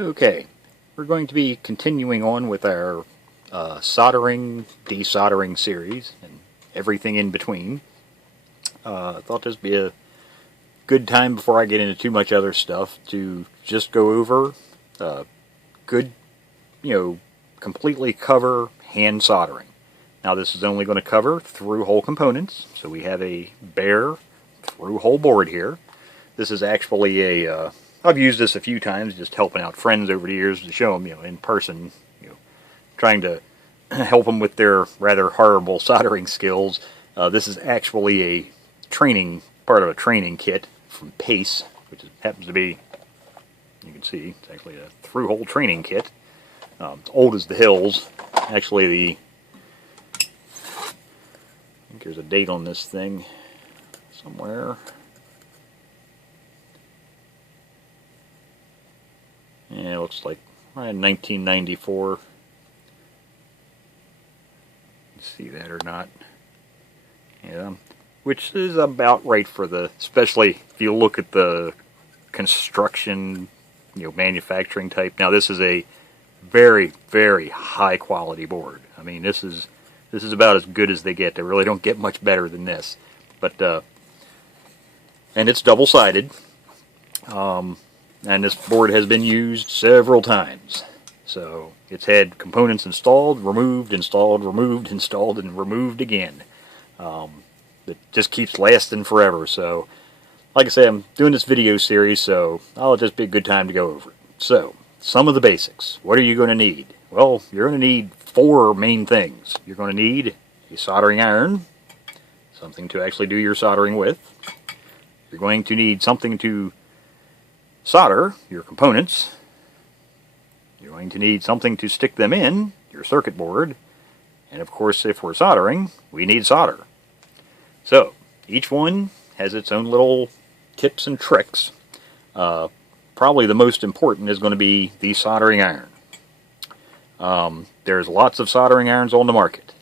Okay, we're going to be continuing on with our soldering, desoldering series, and everything in between. I thought this would be a good time before I get into too much other stuff to just go over good, completely cover hand soldering. Now this is only going to cover through-hole components, so we have a bare through-hole board here. This is actually a I've used this a few times, just helping out friends over the years to show them, in person, trying to help them with their rather horrible soldering skills. This is actually a part of a training kit from Pace, which happens to be, you can see, it's actually a through-hole training kit. It's old as the hills. Actually, I think there's a date on this thing somewhere. Yeah, it looks like 1994. See that or not? Yeah, which is about right for especially if you look at the construction, manufacturing type. Now this is a very, very high quality board. I mean, this is about as good as they get. They really don't get much better than this. But and it's double-sided. And this board has been used several times. So it's had components installed, removed, installed, removed, installed, and removed again. It just keeps lasting forever. So, like I say, I'm doing this video series, so I'll just be a good time to go over it. So, some of the basics. What are you going to need? Well, you're going to need 4 main things. You're going to need a soldering iron, something to actually do your soldering with. You're going to need something to solder your components. You're going to need something to stick them in, your circuit board, and of course if we're soldering, we need solder. So, each one has its own little tips and tricks. Probably the most important is going to be the soldering iron. There's lots of soldering irons on the market.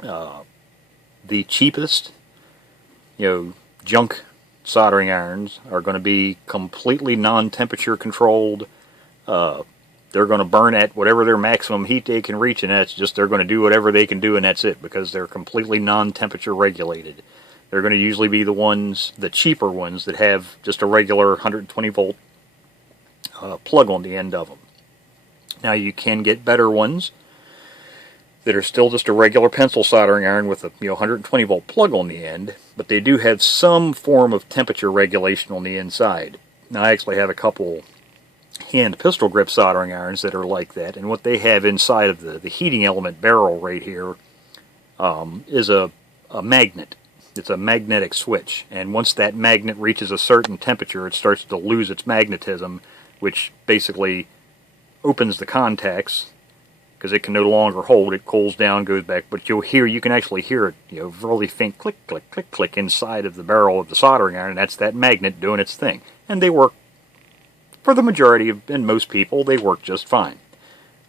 The cheapest, junk soldering irons are going to be completely non-temperature controlled. They're going to burn at whatever their maximum heat they can reach, and that's just they're going to do whatever they can do, and that's it, because they're completely non-temperature regulated. They're going to usually be the cheaper ones that have just a regular 120 volt plug on the end of them. Now you can get better ones that are still just a regular pencil soldering iron with a 120 volt plug on the end, but they do have some form of temperature regulation on the inside. Now I actually have a couple hand pistol grip soldering irons that are like that, and what they have inside of the heating element barrel right here is a magnet. It's a magnetic switch, and once that magnet reaches a certain temperature, it starts to lose its magnetism, which basically opens the contacts because it can no longer hold. It cools down, goes back, but you can actually hear it, really faint click, click, click, click inside of the barrel of the soldering iron, and that's that magnet doing its thing. And they work, for the majority of, and most people, they work just fine.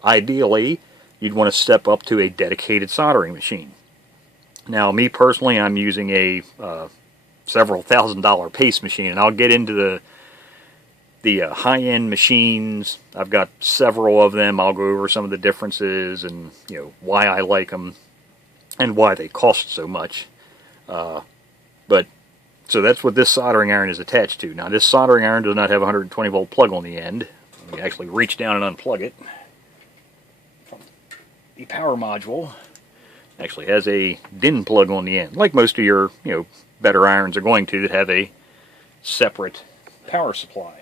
Ideally, you'd want to step up to a dedicated soldering machine. Now, me personally, I'm using a several $1,000 Pace machine, and I'll get into the high-end machines. I've got several of them. I'll go over some of the differences and why I like them and why they cost so much. So that's what this soldering iron is attached to. Now this soldering iron does not have a 120 volt plug on the end. Let me actually reach down and unplug it from the power module. It actually has a DIN plug on the end, like most of your better irons are going to that have a separate power supply.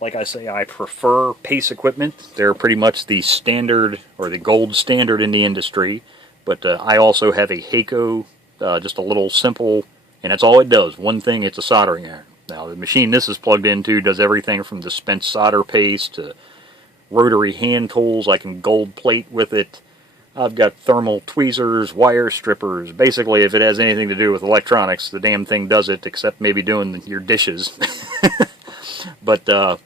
Like I say, I prefer Pace equipment. They're pretty much the standard, or the gold standard in the industry. But I also have a Heiko, just a little simple, and that's all it does. One thing, it's a soldering iron. Now, the machine this is plugged into does everything from dispense solder paste to rotary hand tools. I can gold plate with it. I've got thermal tweezers, wire strippers. Basically, if it has anything to do with electronics, the damn thing does it, except maybe doing your dishes. But, the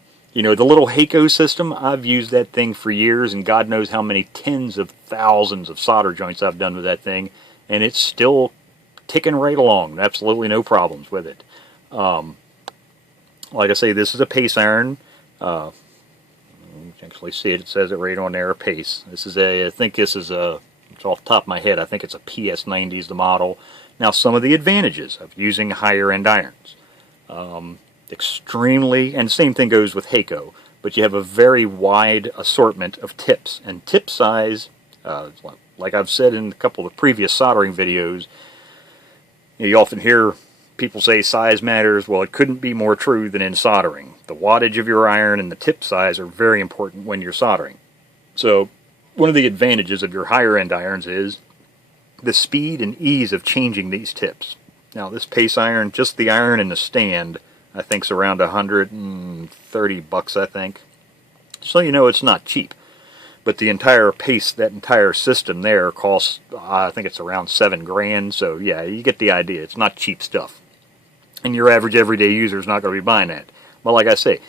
little Heiko system, I've used that thing for years, and God knows how many tens of thousands of solder joints I've done with that thing, and it's still ticking right along. Absolutely no problems with it. Like I say, this is a pace iron. You can actually see it. It says it right on there, pace. This is I think this is it's off the top of my head, I think it's a PS90 is the model. Now, some of the advantages of using higher end irons. Extremely, and same thing goes with Heiko, but you have a very wide assortment of tips. And tip size, like I've said in a couple of previous soldering videos, you often hear people say size matters. Well, it couldn't be more true than in soldering. The wattage of your iron and the tip size are very important when you're soldering. So one of the advantages of your higher end irons is the speed and ease of changing these tips. Now, this pace iron, just the iron and the stand, I think is around $130, I think. So you know it's not cheap. But the entire pace, that entire system there costs, I think it's around $7,000. So yeah, you get the idea. It's not cheap stuff. And your average everyday user is not going to be buying that. But like I say,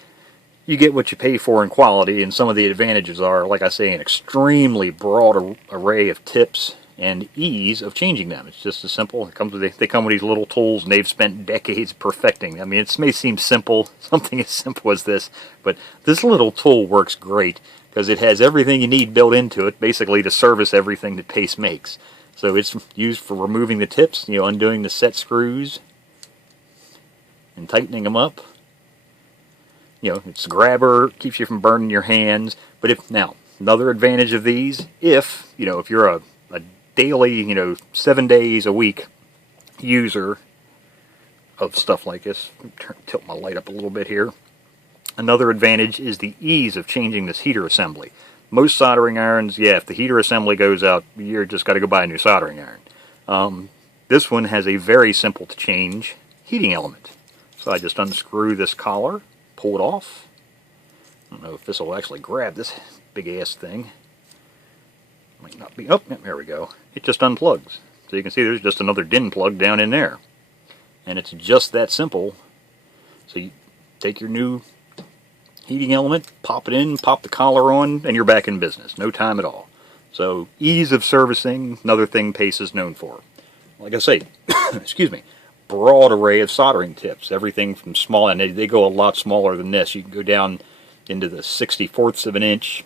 you get what you pay for in quality, and some of the advantages are, like I say, an extremely broad array of tips and ease of changing them. It's just as simple. It comes with, they come with these little tools, and they've spent decades perfecting. I mean, it may seem simple, something as simple as this, but this little tool works great because it has everything you need built into it, basically to service everything that pace makes. So it's used for removing the tips, you know, undoing the set screws and tightening them up. You know, it's a grabber, keeps you from burning your hands. But if, now, another advantage of these, if, you know, if you're a daily, you know, 7 days a week user of stuff like this, tilt my light up a little bit here. Another advantage is the ease of changing this heater assembly. Most soldering irons, yeah, if the heater assembly goes out, you're just got to go buy a new soldering iron. This one has a very simple to change heating element. So I just unscrew this collar, pull it off. I don't know if this will actually grab this big ass thing. Might not be. Oh, there we go. It just unplugs. So you can see there's just another DIN plug down in there. And it's just that simple. So you take your new heating element, pop it in, pop the collar on, and you're back in business. No time at all. So ease of servicing, another thing Pace is known for. Like I say, excuse me, broad array of soldering tips. Everything from small, and they go a lot smaller than this. You can go down into the 64ths of an inch.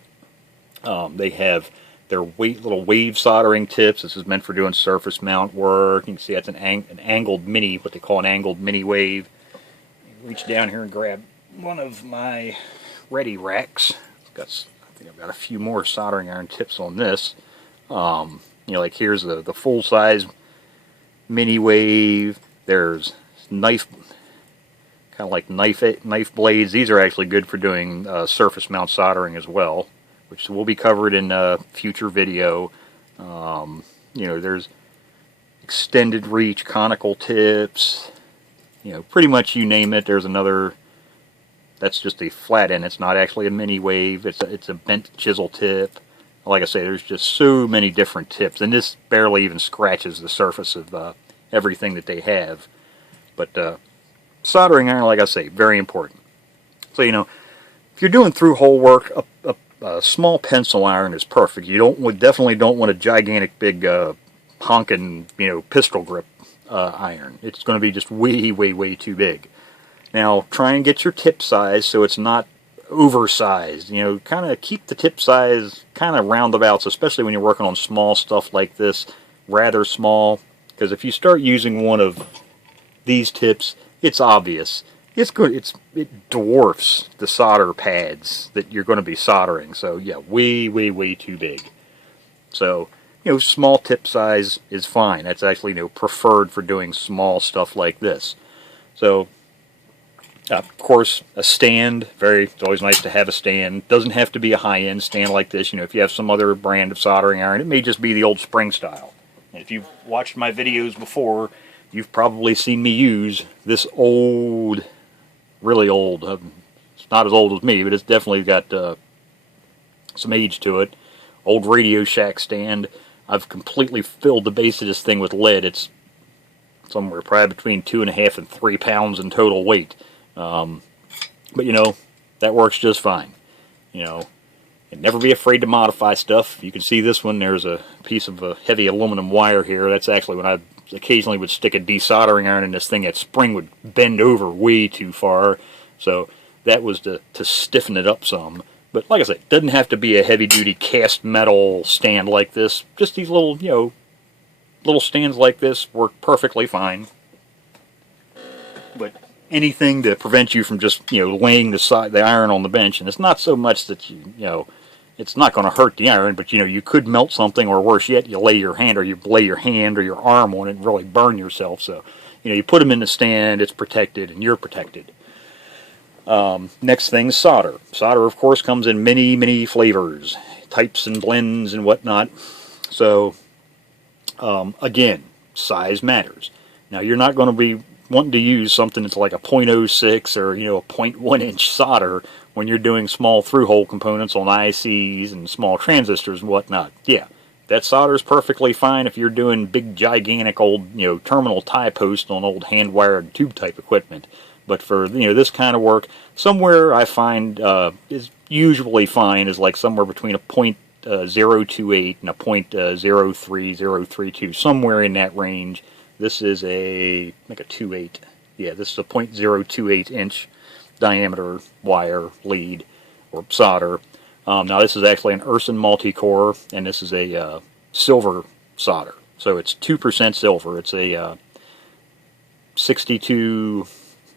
They have their little wave soldering tips. This is meant for doing surface mount work. You can see that's an angled mini, what they call an angled mini wave. Reach down here and grab one of my ready racks. I think I've got a few more soldering iron tips on this. You know, like here's the full size mini wave. There's knife, kind of like knife blades. These are actually good for doing surface mount soldering as well, which will be covered in a future video. You know, there's extended reach conical tips. You know, pretty much you name it. There's another. That's just a flat end. It's not actually a mini wave. It's a bent chisel tip. Like I say, there's just so many different tips, and this barely even scratches the surface of everything that they have. But soldering iron, like I say, very important. So you know, if you're doing through hole work, a small pencil iron is perfect. You definitely don't want a gigantic big honking, you know, pistol grip iron. It's going to be just way too big. Now try and get your tip size so it's not oversized. You know, kind of keep the tip size kind of roundabouts, especially when you're working on small stuff like this, rather small. Because if you start using one of these tips, it's obvious. It's good. It dwarfs the solder pads that you're going to be soldering. So yeah, way too big. So you know, small tip size is fine. That's actually, you know, preferred for doing small stuff like this. So of course, a stand. It's always nice to have a stand. Doesn't have to be a high-end stand like this. You know, if you have some other brand of soldering iron, it may just be the old spring style. And if you've watched my videos before, you've probably seen me use this old, really old. It's not as old as me, but it's definitely got some age to it. Old Radio Shack stand. I've completely filled the base of this thing with lead. It's somewhere probably between 2.5 and 3 pounds in total weight. But you know, that works just fine. You know, and never be afraid to modify stuff. You can see this one, there's a piece of heavy aluminum wire here. That's actually when I occasionally would stick a desoldering iron in this thing, that spring would bend over way too far. So that was to stiffen it up some. But like I said, it doesn't have to be a heavy-duty cast metal stand like this. Just these little, little stands like this work perfectly fine. But anything to prevent you from just, laying the iron on the bench, and it's not so much that it's not going to hurt the iron, but you could melt something, or worse yet, you lay your hand or your arm on it and really burn yourself. So, you put them in the stand, it's protected, and you're protected. Next thing, solder. Solder, of course, comes in many, many flavors, types and blends and whatnot. So, again, size matters. Now, you're not going to be wanting to use something that's like a .06 or, a 0.1 inch solder when you're doing small through-hole components on ICs and small transistors and whatnot. Yeah, that solder is perfectly fine if you're doing big, gigantic old, terminal tie posts on old hand-wired tube-type equipment. But for, this kind of work, somewhere I find is usually fine is like somewhere between a .028 and a .03032, somewhere in that range. This is a 2.8. Yeah, this is a .028 inch diameter wire lead or solder. Now this is actually an Urson multi-core, and this is a silver solder. So it's 2% silver. It's a 62.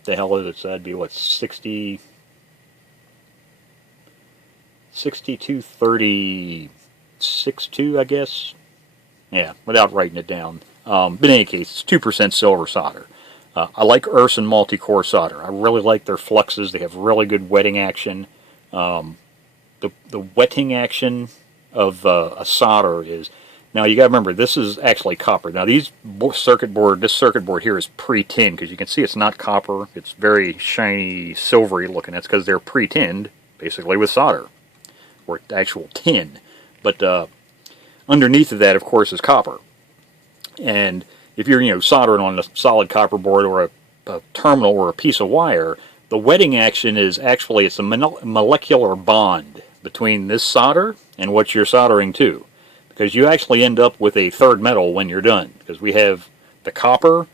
The hell is it? So that'd be what, 6232, I guess. Yeah, without writing it down. But in any case, it's 2% silver solder. I like Urson multi-core solder. I really like their fluxes. They have really good wetting action. The wetting action of a solder is... Now, you got to remember, this is actually copper. Now, this circuit board here is pre-tinned, because you can see it's not copper. It's very shiny, silvery looking. That's because they're pre-tinned, basically, with solder, or actual tin. But underneath of that, of course, is copper. And if you're, soldering on a solid copper board or a terminal or a piece of wire, the wetting action is actually, it's a molecular bond between this solder and what you're soldering to. Because you actually end up with a third metal when you're done. Because we have the copper,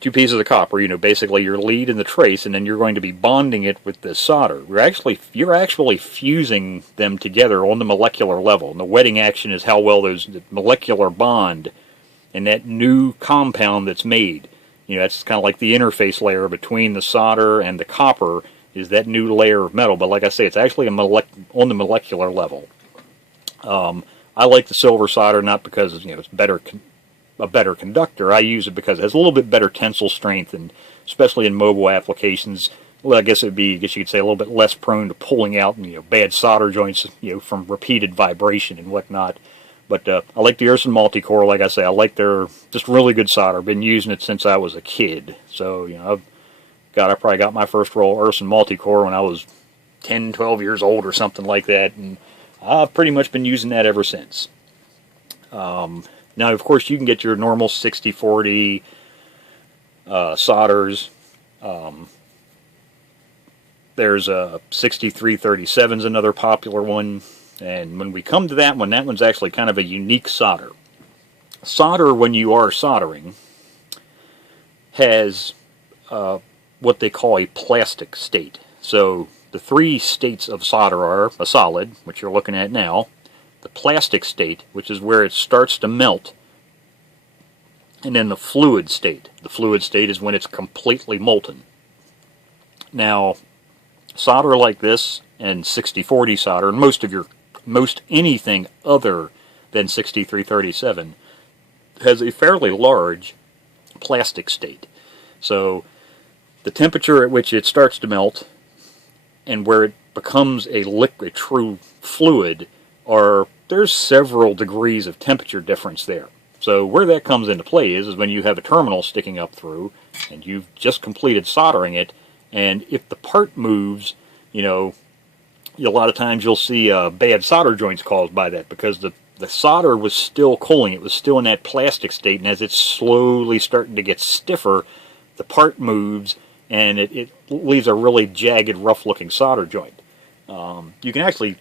two pieces of copper, basically your lead and the trace, and then you're going to be bonding it with the solder. You're actually fusing them together on the molecular level. And the wetting action is how well the molecular bond and that new compound that's made. That's kind of like the interface layer between the solder and the copper is that new layer of metal. But like I say, it's actually on the molecular level. I like the silver solder not because it's a better conductor. I use it because it has a little bit better tensile strength, and especially in mobile applications, well, I guess you could say a little bit less prone to pulling out bad solder joints from repeated vibration and whatnot. But I like the Urson multi-core. Like I say, I like their just really good solder. I've been using it since I was a kid. So I probably got my first roll of Urson multi-core when I was 10, 12 years old or something like that, and I've pretty much been using that ever since. Now, of course, you can get your normal 60-40 solders. There's a 6337 is another popular one. And when we come to that one's actually kind of a unique solder. Solder, when you are soldering, has what they call a plastic state. So the three states of solder are a solid, which you're looking at now, the plastic state, which is where it starts to melt, and then the fluid state. The fluid state is when it's completely molten. Now, solder like this and 60-40 solder, and most anything other than 6337 has a fairly large plastic state. So the temperature at which it starts to melt and where it becomes a liquid, true fluid, there's several degrees of temperature difference there. So where that comes into play is when you have a terminal sticking up through and you've just completed soldering it, and if the part moves, a lot of times you'll see bad solder joints caused by that, because the solder was still cooling. It was still in that plastic state, and as it's slowly starting to get stiffer, the part moves, and it leaves a really jagged, rough-looking solder joint. You can actually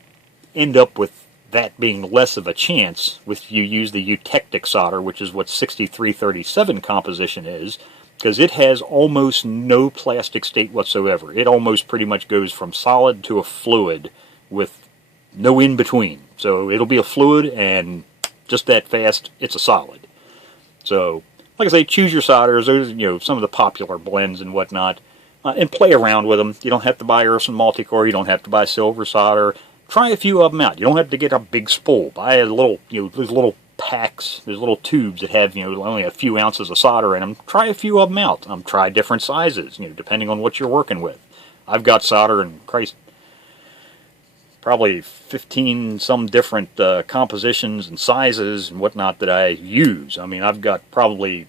end up with that being less of a chance if you use the eutectic solder, which is what 6337 composition is. because it has almost no plastic state whatsoever. It almost pretty much goes from solid to a fluid with no in between. So it'll be a fluid, and just that fast, it's a solid. So, like I say, choose your solders. Those are, some of the popular blends and whatnot, and play around with them. You don't have to buy Urson Multicore. You don't have to buy silver solder. Try a few of them out. You don't have to get a big spool. Buy a little, those little packs, there's little tubes that have, only a few ounces of solder in them. Try a few of them out. Try different sizes, depending on what you're working with. I've got solder in, Christ, probably 15 some different compositions and sizes and whatnot that I use. I've got probably,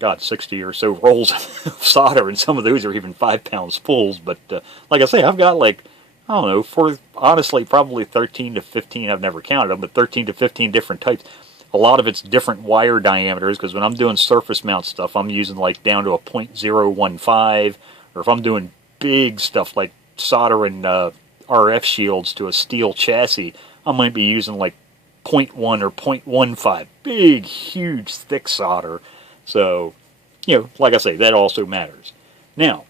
60 or so rolls of solder, and some of those are even 5-pound spools. But like I say, I've got I don't know, for honestly probably 13 to 15, I've never counted them, but 13 to 15 different types. A lot of it's different wire diameters, because when I'm doing surface mount stuff, I'm using down to a .015, or if I'm doing big stuff like soldering RF shields to a steel chassis, I might be using .1 or .15, big, huge, thick solder. So, like I say, that also matters. Now,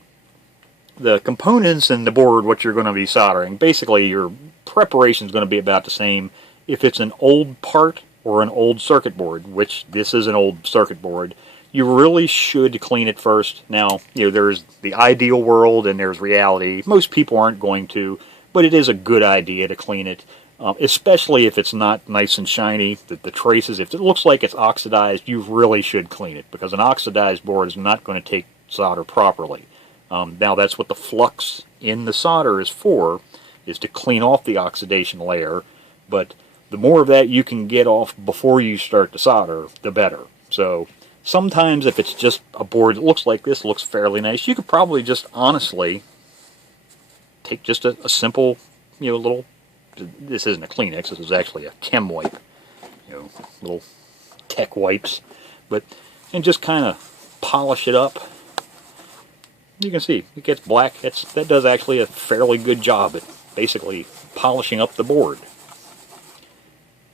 the components and the board, what you're going to be soldering, basically your preparation is going to be about the same. If it's an old part or an old circuit board, which this is an old circuit board, you really should clean it first. Now, there's the ideal world and there's reality. Most people aren't going to, but it is a good idea to clean it, especially if it's not nice and shiny. The traces, if it looks like it's oxidized, you really should clean it, because an oxidized board is not going to take solder properly. Now, that's what the flux in the solder is for, is to clean off the oxidation layer, but the more of that you can get off before you start to solder, the better. So sometimes if it's just a board that looks like this, looks fairly nice, you could probably just honestly take just a simple, little, this isn't a Kleenex, this is actually a chem wipe, little tech wipes, and just kind of polish it up. You can see it gets black. That does actually a fairly good job at basically polishing up the board.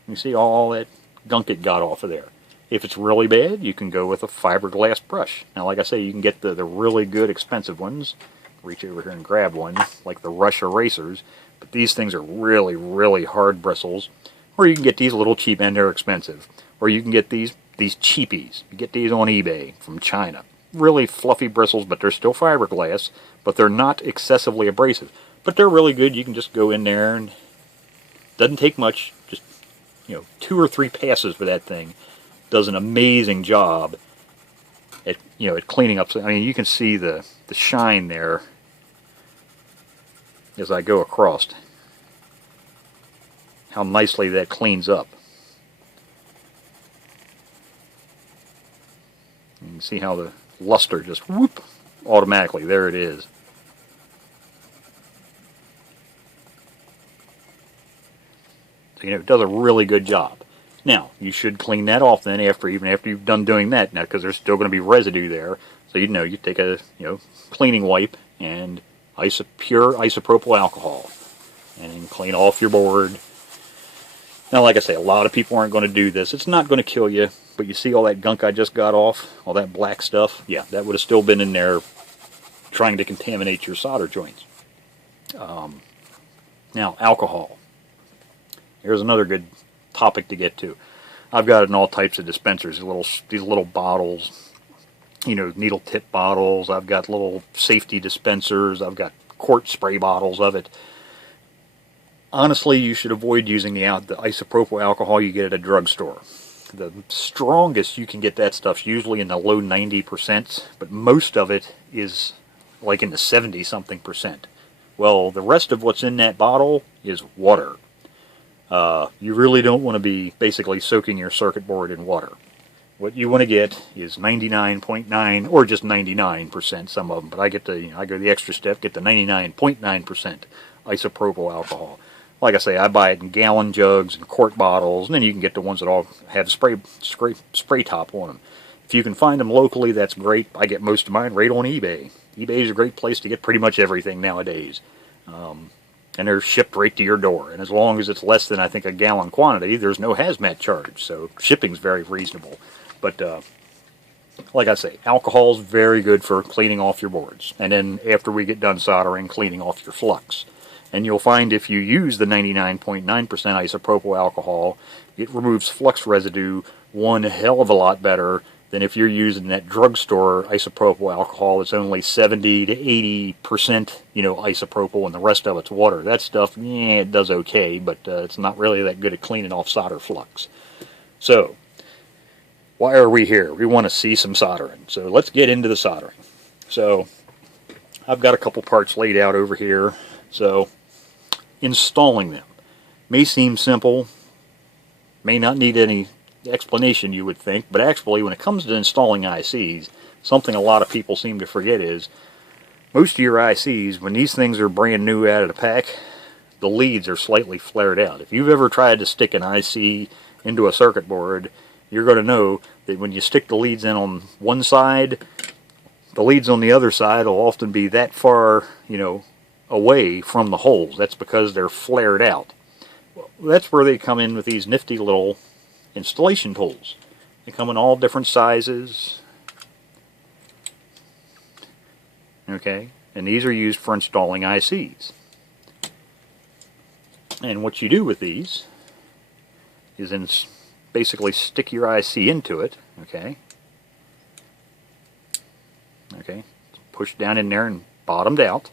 You see all that gunk it got off of there. If it's really bad, you can go with a fiberglass brush. Now, like I say, you can get the really good expensive ones. Reach over here and grab one, like the Rush erasers. But these things are really, really hard bristles. Or you can get these little cheap, and they're expensive. Or you can get these cheapies. You get these on eBay from China. Really fluffy bristles, but they're still fiberglass, but they're not excessively abrasive. But they're really good. You can just go in there, and doesn't take much. Just 2 or 3 passes with that thing does an amazing job at at cleaning up. You can see the shine there as I go across. How nicely that cleans up. You can see how the luster just whoop automatically, there it is. So it does a really good job. Now you should clean that off then even after you've done doing that, now, because there's still going to be residue there. So you take a cleaning wipe and pure isopropyl alcohol and then clean off your board. Now, like I say, a lot of people aren't going to do this. It's not going to kill you, but you see all that gunk I just got off, all that black stuff? Yeah, that would have still been in there trying to contaminate your solder joints. Now, alcohol. Here's another good topic to get to. I've got it in all types of dispensers, these little bottles, needle tip bottles. I've got little safety dispensers. I've got quart spray bottles of it. Honestly, you should avoid using the isopropyl alcohol you get at a drugstore. The strongest you can get that stuff's usually in the low 90%, but most of it is like in the 70-something percent. Well, the rest of what's in that bottle is water. You really don't want to be basically soaking your circuit board in water. What you want to get is 99.9 or just 99%, some of them, but I go the extra step, get the 99.9% isopropyl alcohol. Like I say, I buy it in gallon jugs and quart bottles, and then you can get the ones that all have spray top on them. If you can find them locally, that's great. I get most of mine right on eBay. eBay is a great place to get pretty much everything nowadays. And they're shipped right to your door. And as long as it's less than, I think, a gallon quantity, there's no hazmat charge. So shipping's very reasonable. But like I say, alcohol is very good for cleaning off your boards. And then after we get done soldering, cleaning off your flux. And you'll find if you use the 99.9% isopropyl alcohol, it removes flux residue one hell of a lot better than if you're using that drugstore isopropyl alcohol that's only 70 to 80%, isopropyl, and the rest of it's water. That stuff, it does okay, but it's not really that good at cleaning off solder flux. So, why are we here? We want to see some soldering. So let's get into the soldering. So, I've got a couple parts laid out over here. So, installing them may seem simple, may not need any explanation, you would think, but actually when it comes to installing ICs, something a lot of people seem to forget is most of your ICs, when these things are brand new out of the pack, the leads are slightly flared out. If you've ever tried to stick an IC into a circuit board, you're going to know that when you stick the leads in on one side, the leads on the other side will often be that far, away from the holes. That's because they're flared out. Well, that's where they come in with these nifty little installation tools. They come in all different sizes. Okay, and these are used for installing ICs. And what you do with these is basically stick your IC into it. Okay, push down in there and bottomed out.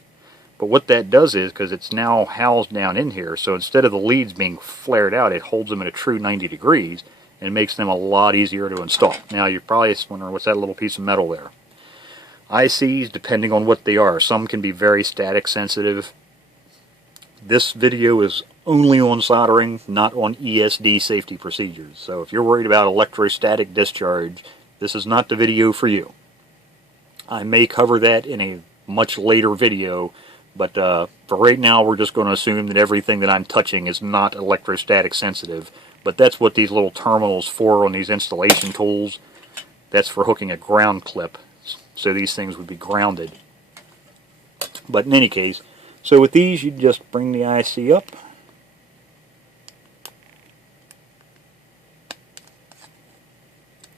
But what that does is, because it's now housed down in here, so instead of the leads being flared out, it holds them at a true 90 degrees and makes them a lot easier to install. Now you're probably wondering, what's that little piece of metal there? ICs, depending on what they are, some can be very static sensitive. This video is only on soldering, not on ESD safety procedures. So if you're worried about electrostatic discharge, this is not the video for you. I may cover that in a much later video, but for right now we're just going to assume that everything that I'm touching is not electrostatic sensitive. But that's what these little terminals for on these installation tools. That's for hooking a ground clip, so these things would be grounded. But in any case, so with these you just bring the IC up.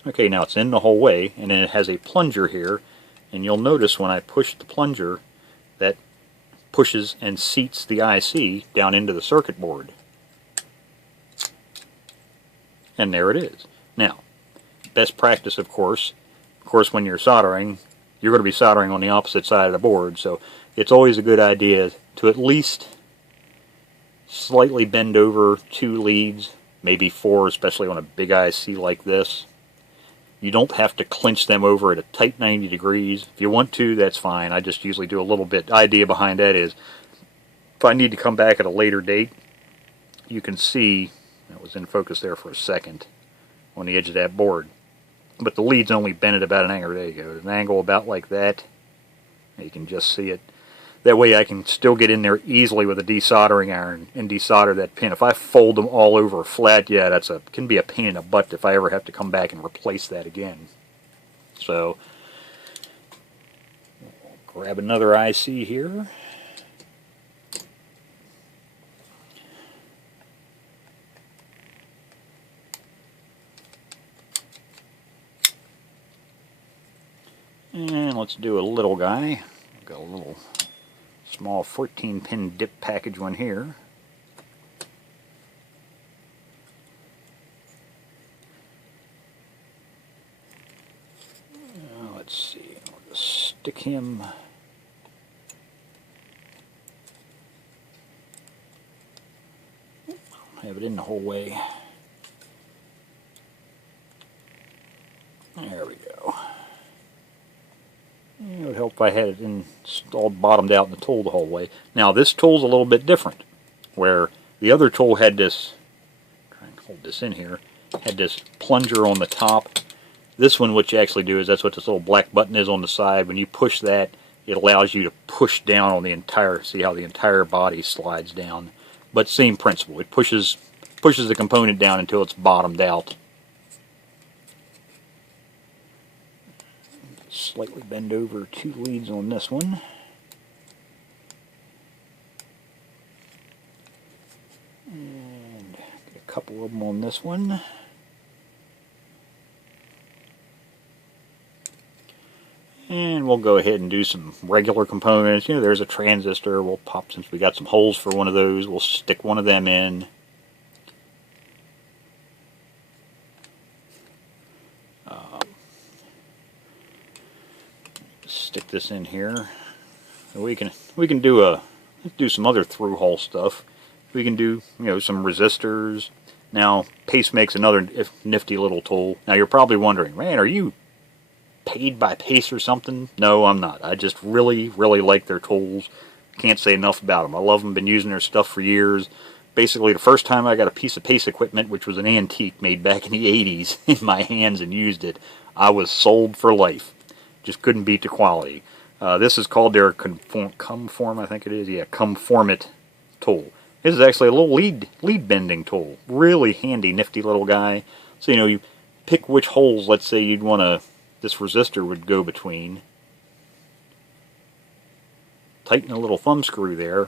Okay, now it's in the whole way, and then it has a plunger here, and you'll notice when I push the plunger that pushes and seats the IC down into the circuit board. And there it is. Now, best practice, of course when you're soldering, you're going to be soldering on the opposite side of the board, so it's always a good idea to at least slightly bend over 2 leads, maybe 4, especially on a big IC like this. You don't have to clinch them over at a tight 90 degrees. If you want to, that's fine. I just usually do a little bit. The idea behind that is, if I need to come back at a later date, you can see, that was in focus there for a second, on the edge of that board. But the lead's only bent at about an angle. There you go. An angle about like that. You can just see it. That way I can still get in there easily with a desoldering iron and desolder that pin. If I fold them all over flat, yeah, can be a pain in the butt if I ever have to come back and replace that again. So, grab another IC here. And let's do a little guy. I've got a little small 14-pin dip package one here. Let's see, I'll just stick him. Have it in the whole way. There we go. It would help if I had it installed bottomed out in the tool the whole way. Now this tool's a little bit different, where the other tool had this, try and hold this in here, had this plunger on the top. This one, what you actually do is, that's what this little black button is on the side. When you push that, it allows you to push down on the entire, see how the entire body slides down. But same principle, it pushes the component down until it's bottomed out. Slightly bend over 2 leads on this one. And get a couple of them on this one. And we'll go ahead and do some regular components. You know, there's a transistor. We'll pop, since we got some holes for one of those, we'll stick one of them in. Stick this in here. We can do some other through hole stuff. We can do, you know, some resistors. Now, Pace makes another nifty little tool. Now, you're probably wondering, man, are you paid by Pace or something? No, I'm not. I just really, really like their tools. Can't say enough about them. I love them. Been using their stuff for years. Basically, the first time I got a piece of Pace equipment, which was an antique made back in the 80s, in my hands and used it, I was sold for life. Just couldn't beat the quality. This is called their Conform, I think it is. Yeah, Conformit tool. This is actually a little lead bending tool. Really handy, nifty little guy. So, you know, you pick which holes, let's say you'd want to, this resistor would go between. Tighten a little thumb screw there.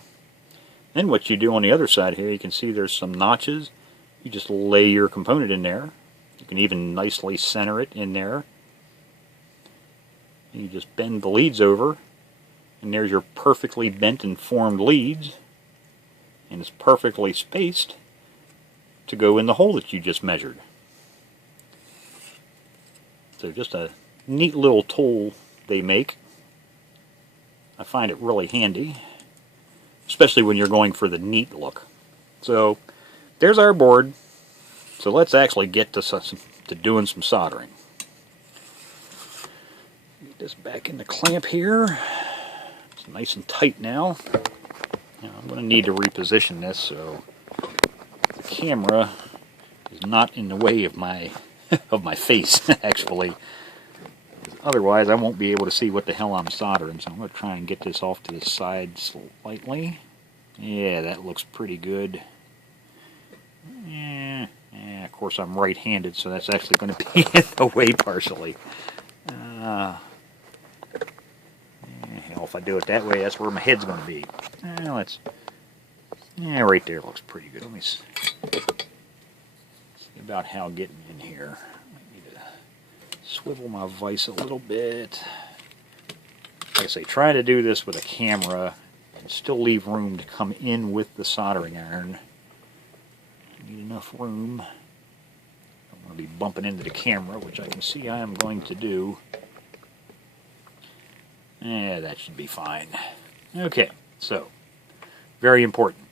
Then what you do on the other side here, you can see there's some notches. You just lay your component in there. You can even nicely center it in there. You just bend the leads over, and there's your perfectly bent and formed leads, and it's perfectly spaced to go in the hole that you just measured. So just a neat little tool they make. I find it really handy, especially when you're going for the neat look. So there's our board. So let's actually get to doing some soldering. Get this back in the clamp here. It's nice and tight now. Now I'm going to need to reposition this so the camera is not in the way of my face, actually. Otherwise, I won't be able to see what the hell I'm soldering. So I'm going to try and get this off to the side slightly. Yeah, that looks pretty good. Yeah, of course I'm right-handed, so that's actually going to be in the way partially. Hell, if I do it that way, that's where my head's going to be. Right there looks pretty good. Let me see about how getting in here. I need to swivel my vise a little bit. Like I say, try to do this with a camera and still leave room to come in with the soldering iron. Need enough room. I don't want to be bumping into the camera, which I can see I am going to do. Yeah, that should be fine. Okay, so, very important.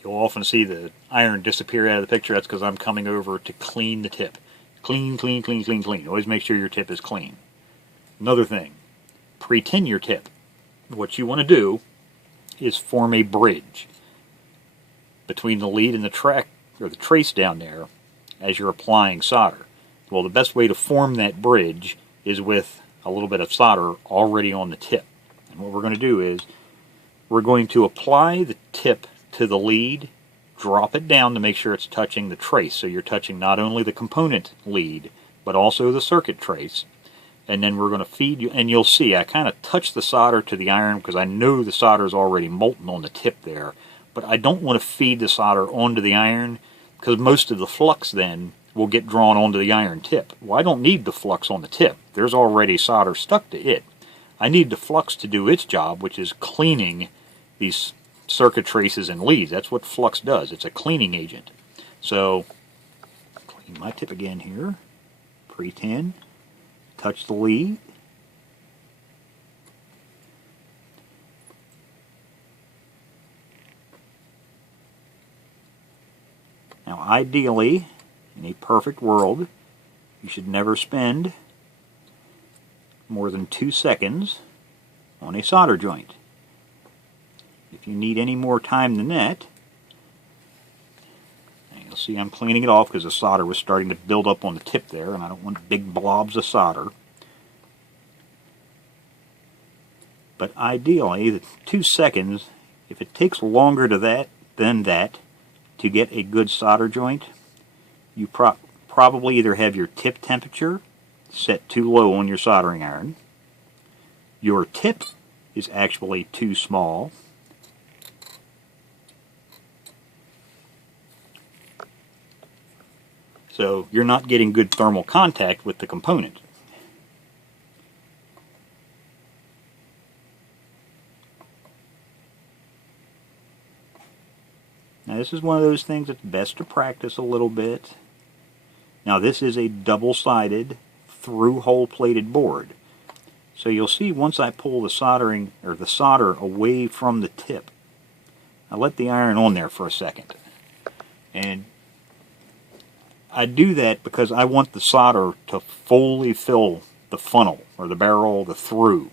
You'll often see the iron disappear out of the picture. That's because I'm coming over to clean the tip. Clean, clean, clean, clean, clean. Always make sure your tip is clean. Another thing, pre-tin your tip. What you want to do is form a bridge between the lead and the track, or the trace down there, as you're applying solder. Well, the best way to form that bridge is with a little bit of solder already on the tip. And what we're going to do is we're going to apply the tip to the lead, drop it down to make sure it's touching the trace. So you're touching not only the component lead, but also the circuit trace. And then we're going to feed you, and you'll see I kind of touch the solder to the iron because I know the solder is already molten on the tip there. But I don't want to feed the solder onto the iron because most of the flux then will get drawn onto the iron tip. Well, I don't need the flux on the tip. There's already solder stuck to it. I need the flux to do its job, which is cleaning these circuit traces and leads. That's what flux does. It's a cleaning agent. So, clean my tip again here. Pre-tin. Touch the lead. Now, ideally, in a perfect world, you should never spend more than 2 seconds on a solder joint. If you need any more time than that, you'll see I'm cleaning it off because the solder was starting to build up on the tip there, and I don't want big blobs of solder. But ideally, 2 seconds, if it takes longer than that to get a good solder joint, you probably either have your tip temperature set too low on your soldering iron, your tip is actually too small, so you're not getting good thermal contact with the component. Now this is one of those things that's best to practice a little bit. Now this is a double-sided through hole plated board. So you'll see once I pull the soldering or the solder away from the tip, I let the iron on there for a second. And I do that because I want the solder to fully fill the funnel or the barrel, the through.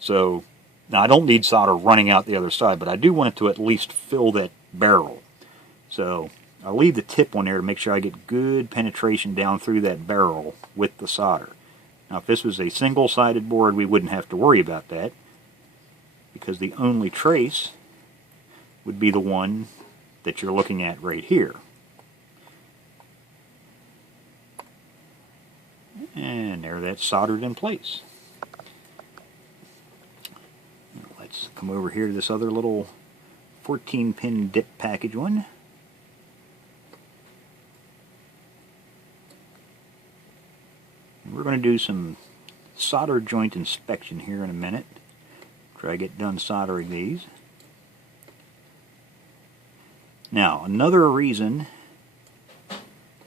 So now I don't need solder running out the other side, but I do want it to at least fill that barrel. So I'll leave the tip on there to make sure I get good penetration down through that barrel with the solder. Now if this was a single-sided board, we wouldn't have to worry about that, because the only trace would be the one that you're looking at right here. And there, that's soldered in place. Let's come over here to this other little 14-pin dip package one. And we're going to do some solder joint inspection here in a minute after I get done soldering these. Now, another reason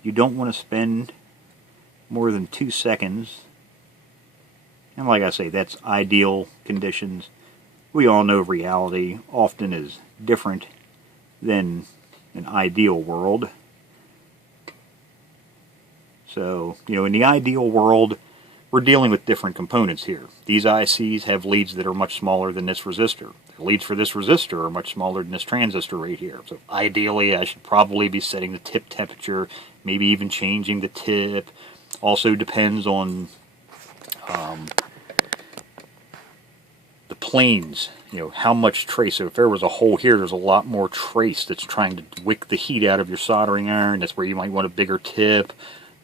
you don't want to spend more than 2 seconds, and like I say, that's ideal conditions. We all know reality often is different than an ideal world. So, you know, in the ideal world, we're dealing with different components here. These ICs have leads that are much smaller than this resistor. The leads for this resistor are much smaller than this transistor right here. So ideally, I should probably be setting the tip temperature, maybe even changing the tip. Also depends on the planes, you know, how much trace. So if there was a hole here, there's a lot more trace that's trying to wick the heat out of your soldering iron. That's where you might want a bigger tip.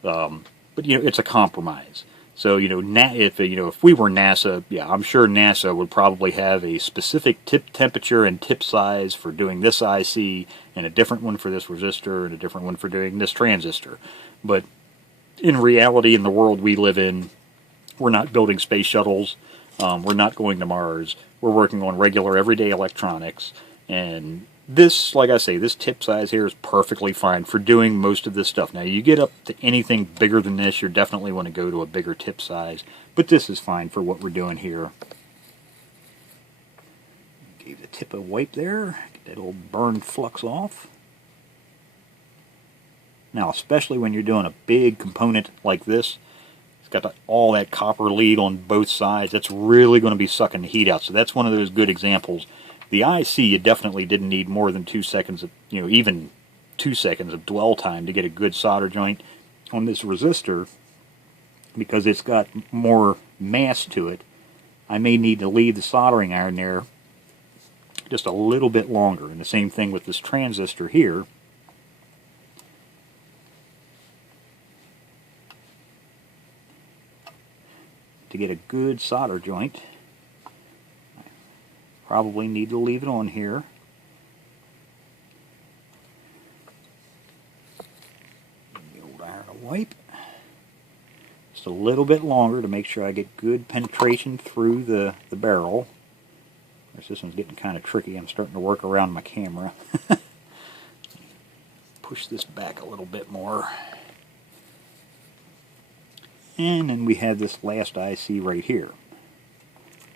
But you know, it's a compromise. So you know, if we were NASA, yeah, I'm sure NASA would probably have a specific tip temperature and tip size for doing this IC, and a different one for this resistor, and a different one for doing this transistor. But in reality, in the world we live in, we're not building space shuttles. We're not going to Mars. We're working on regular, everyday electronics. And this, like I say, this tip size here is perfectly fine for doing most of this stuff. Now, you get up to anything bigger than this, you definitely want to go to a bigger tip size. But this is fine for what we're doing here. Gave the tip a wipe there. Get that little burned flux off. Now, especially when you're doing a big component like this, it's got all that copper lead on both sides. That's really going to be sucking the heat out. So that's one of those good examples. The IC, you definitely didn't need more than 2 seconds of, you know, even 2 seconds of dwell time to get a good solder joint. On this resistor, because it's got more mass to it, I may need to leave the soldering iron there just a little bit longer. And the same thing with this transistor here. To get a good solder joint, I probably need to leave it on here. The old iron to wipe. Just a little bit longer to make sure I get good penetration through the barrel. Of course, this one's getting kind of tricky. I'm starting to work around my camera. Push this back a little bit more. And then we have this last IC right here.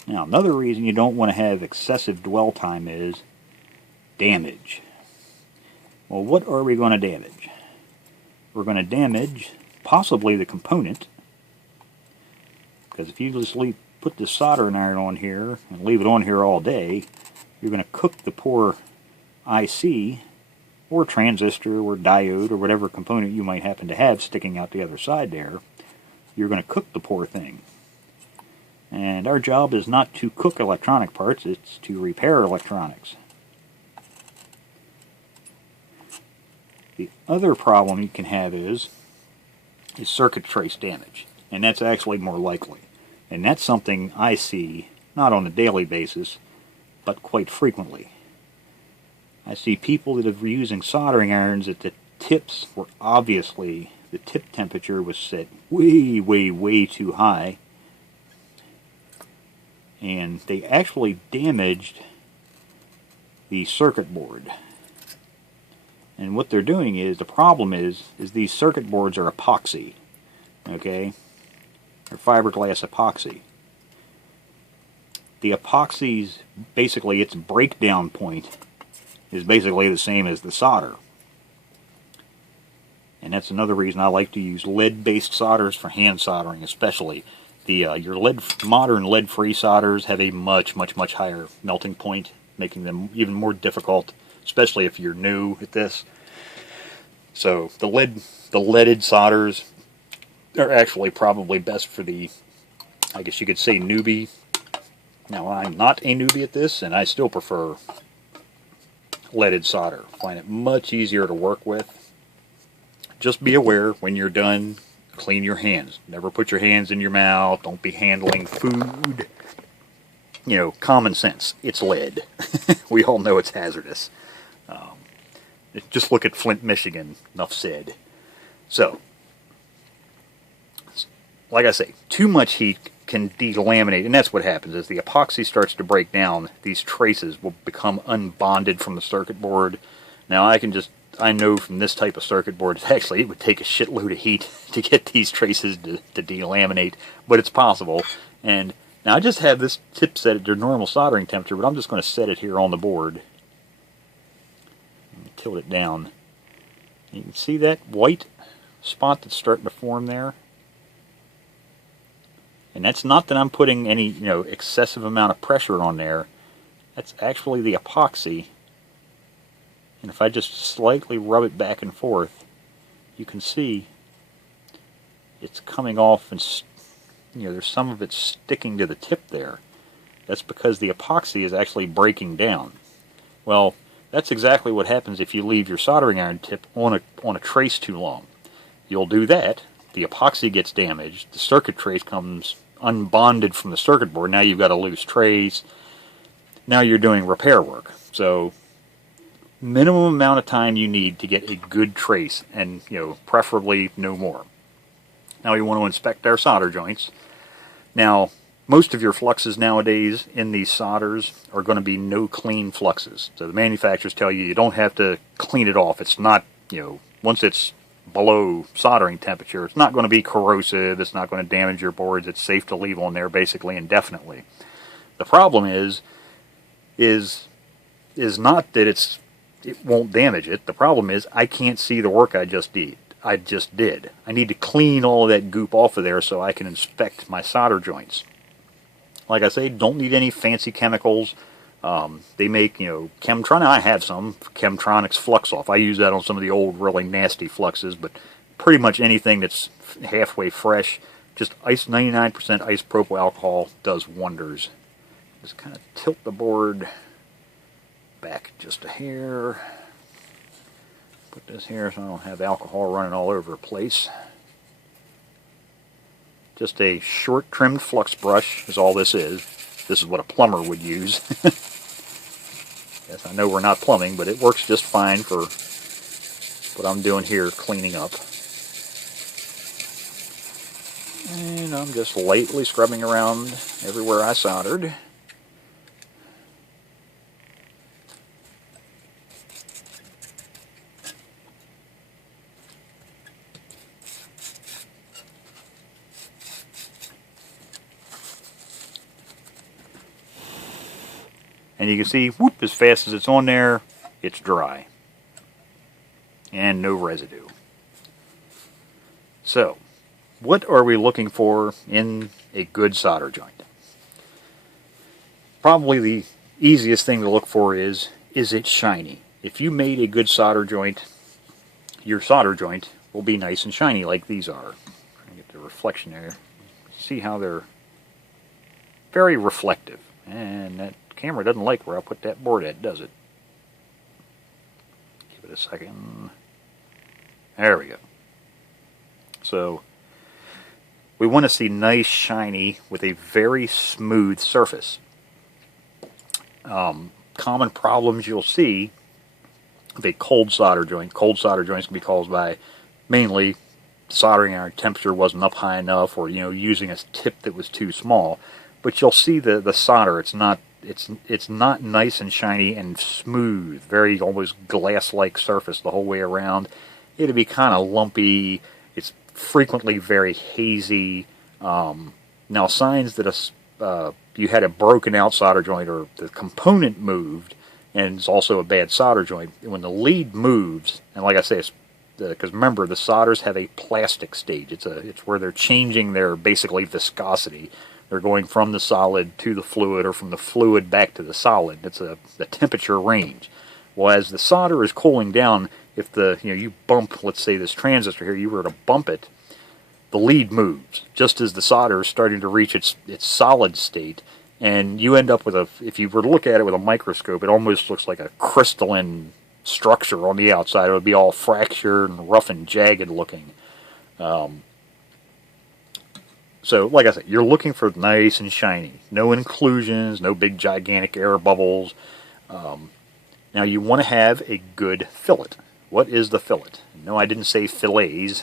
Now, another reason you don't want to have excessive dwell time is damage. Well, what are we going to damage? We're going to damage possibly the component, because if you just put the soldering iron on here and leave it on here all day, you're going to cook the poor IC or transistor or diode or whatever component you might happen to have sticking out the other side there. You're going to cook the poor thing. And our job is not to cook electronic parts, it's to repair electronics. The other problem you can have is circuit trace damage. And that's actually more likely. And that's something I see, not on a daily basis, but quite frequently. I see people that are using soldering irons that the tips were obviously, the tip temperature was set way, way, way too high. And they actually damaged the circuit board. And what they're doing is, the problem is these circuit boards are epoxy. Okay? They're fiberglass epoxy. The epoxy's, basically, its breakdown point is basically the same as the solder. And that's another reason I like to use lead-based solders for hand soldering, especially. Your modern lead-free solders have a much higher melting point, making them even more difficult, especially if you're new at this. So the leaded solders are actually probably best for the, I guess you could say, newbie. Now, I'm not a newbie at this, and I still prefer leaded solder. I find it much easier to work with. Just be aware, when you're done, clean your hands. Never put your hands in your mouth. Don't be handling food. You know, common sense. It's lead. We all know it's hazardous. Just look at Flint, Michigan. Enough said. So, like I say, too much heat can delaminate, and that's what happens. As the epoxy starts to break down, these traces will become unbonded from the circuit board. Now, I know from this type of circuit board, actually, it would take a shitload of heat to get these traces to delaminate, but it's possible. And now I just have this tip set at their normal soldering temperature, but I'm just going to set it here on the board. Tilt it down. You can see that white spot that's starting to form there. And that's not that I'm putting any, excessive amount of pressure on there. That's actually the epoxy. And if I just slightly rub it back and forth, you can see it's coming off, and there's some of it sticking to the tip there. That's because the epoxy is actually breaking down. Well, that's exactly what happens if you leave your soldering iron tip on a trace too long. You'll do that, the epoxy gets damaged, the circuit trace comes unbonded from the circuit board, now you've got a loose trace, now you're doing repair work. So, minimum amount of time you need to get a good trace, and preferably no more. Now you want to inspect our solder joints. Now, most of your fluxes nowadays in these solders are going to be no clean fluxes. So the manufacturers tell you don't have to clean it off. It's not, once it's below soldering temperature, it's not going to be corrosive, it's not going to damage your boards, it's safe to leave on there basically indefinitely. The problem is not that it won't damage it. The problem is I can't see the work I just did. I need to clean all of that goop off of there so I can inspect my solder joints. Like I say, don't need any fancy chemicals. They make, Chemtron. I have some Chemtronics Flux Off. I use that on some of the old, really nasty fluxes, but pretty much anything that's halfway fresh, just 99% isopropyl alcohol does wonders. Just kind of tilt the board back just a hair. Put this here so I don't have alcohol running all over the place. Just a short trimmed flux brush is all this is. This is what a plumber would use. Yes, I know we're not plumbing, but it works just fine for what I'm doing here, cleaning up. And I'm just lightly scrubbing around everywhere I soldered. And you can see, whoop, as fast as it's on there, it's dry. And no residue. So, what are we looking for in a good solder joint? Probably the easiest thing to look for is it shiny? If you made a good solder joint, your solder joint will be nice and shiny like these are. Get the reflection there. See how they're very reflective. And that camera doesn't like where I put that board at, does it? Give it a second. There we go. So, we want to see nice, shiny, with a very smooth surface. Common problems you'll see with a cold solder joint. Cold solder joints can be caused by mainly soldering iron temperature wasn't up high enough, or using a tip that was too small. But you'll see the solder, it's not it's not nice and shiny and smooth, very almost glass-like surface the whole way around. It'll be kind of lumpy. It's frequently very hazy. Now, signs that you had a broken out solder joint or the component moved, and it's also a bad solder joint. When the lead moves, and like I say, it's because remember, the solders have a plastic stage. It's where they're changing their basically viscosity. They're going from the solid to the fluid, or from the fluid back to the solid. It's the temperature range. Well, as the solder is cooling down, if you bump, let's say this transistor here, you were to bump it, the lead moves just as the solder is starting to reach its solid state, and you end up with if you were to look at it with a microscope, it almost looks like a crystalline structure on the outside. It would be all fractured and rough and jagged looking. So, like I said, you're looking for nice and shiny. No inclusions, no big gigantic air bubbles. Now, you want to have a good fillet. What is the fillet? No, I didn't say fillets.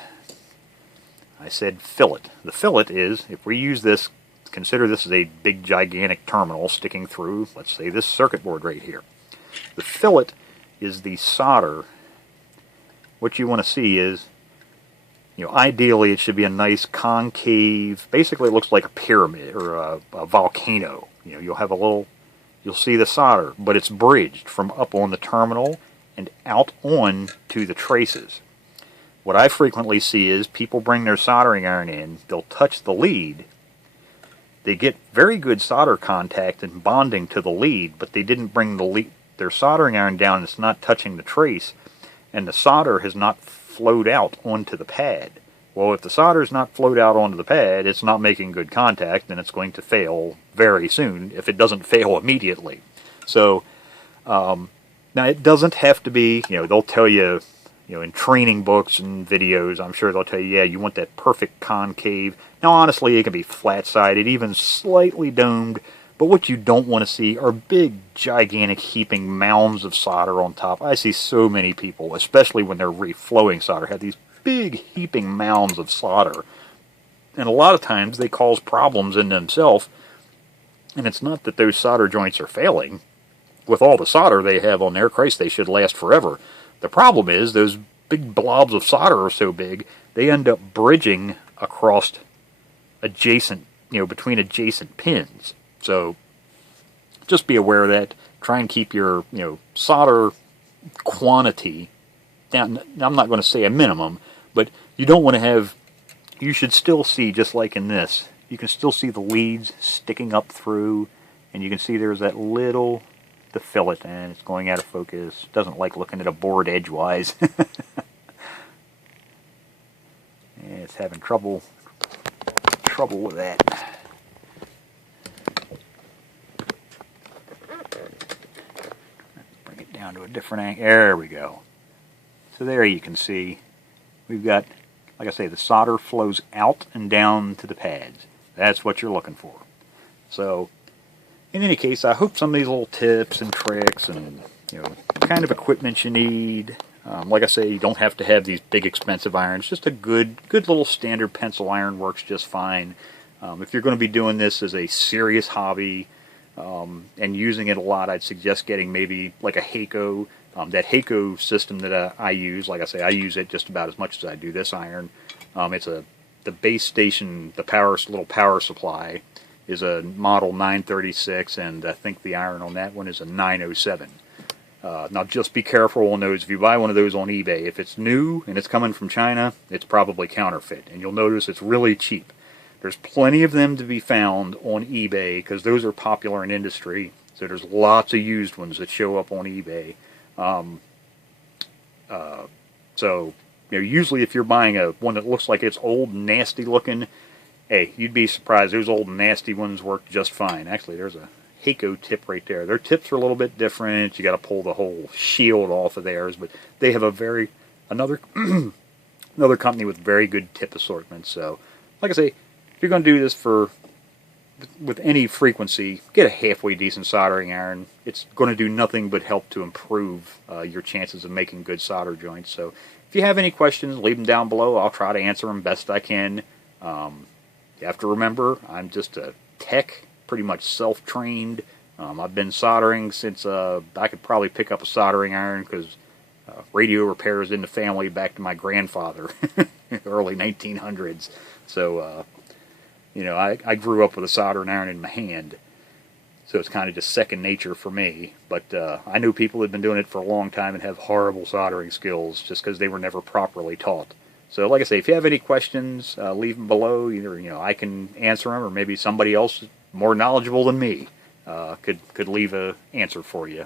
I said fillet. The fillet is, if we use this, consider this as a big gigantic terminal sticking through, let's say, this circuit board right here. The fillet is the solder. What you want to see is, ideally it should be a nice concave, basically it looks like a pyramid or a volcano. You'll see the solder, but it's bridged from up on the terminal and out on to the traces. What I frequently see is people bring their soldering iron in, they'll touch the lead, they get very good solder contact and bonding to the lead, but they didn't bring their soldering iron down and it's not touching the trace, and the solder has not flowed out onto the pad. Well, if the solder is not flowed out onto the pad, it's not making good contact, and it's going to fail very soon if it doesn't fail immediately. So, now it doesn't have to be, they'll tell you, in training books and videos, I'm sure they'll tell you, yeah, you want that perfect concave. Now, honestly, it can be flat-sided, even slightly domed, but what you don't want to see are big, gigantic, heaping mounds of solder on top. I see so many people, especially when they're reflowing solder, have these big, heaping mounds of solder. And a lot of times they cause problems in themselves, and it's not that those solder joints are failing. With all the solder they have on there, Christ, they should last forever. The problem is those big blobs of solder are so big, they end up bridging across adjacent, between adjacent pins. So just be aware of that. Try and keep your, solder quantity down. I'm not going to say a minimum, but you don't want to have, you should still see, just like in this, you can still see the leads sticking up through, and you can see there's that little, the fillet, and it's going out of focus. Doesn't like looking at a board edgewise. Yeah, it's having trouble with that. Bring it down to a different angle. There we go. So there you can see we've got, like I say, the solder flows out and down to the pads. That's what you're looking for. So, in any case, I hope some of these little tips and tricks and, kind of equipment you need. Like I say, you don't have to have these big expensive irons. Just a good little standard pencil iron works just fine. If you're going to be doing this as a serious hobby and using it a lot, I'd suggest getting maybe like a Heiko. That Heiko system that I use, like I say, I use it just about as much as I do this iron. It's the base station, the little power supply is a model 936, and I think the iron on that one is a 907. Now just be careful on those. If you buy one of those on eBay, if it's new and it's coming from China, it's probably counterfeit, and you'll notice it's really cheap. There's plenty of them to be found on eBay because those are popular in industry, so there's lots of used ones that show up on eBay. So, usually if you're buying one that looks like it's old and nasty looking, hey, you'd be surprised. Those old and nasty ones work just fine. Actually, there's a Heiko tip right there. Their tips are a little bit different. You got to pull the whole shield off of theirs, but they have another company with very good tip assortments. So, like I say, if you're going to do this with any frequency, get a halfway decent soldering iron. It's going to do nothing but help to improve your chances of making good solder joints. So if you have any questions, leave them down below. I'll try to answer them best I can. You have to remember, I'm just a tech, pretty much self-trained. I've been soldering since I could probably pick up a soldering iron, because radio repairs in the family back to my grandfather, early 1900s. So, I grew up with a soldering iron in my hand. So it's kind of just second nature for me. But I knew people who had been doing it for a long time and have horrible soldering skills just because they were never properly taught. So like I say, if you have any questions, leave them below. Either I can answer them, or maybe somebody else more knowledgeable than me could leave a answer for you.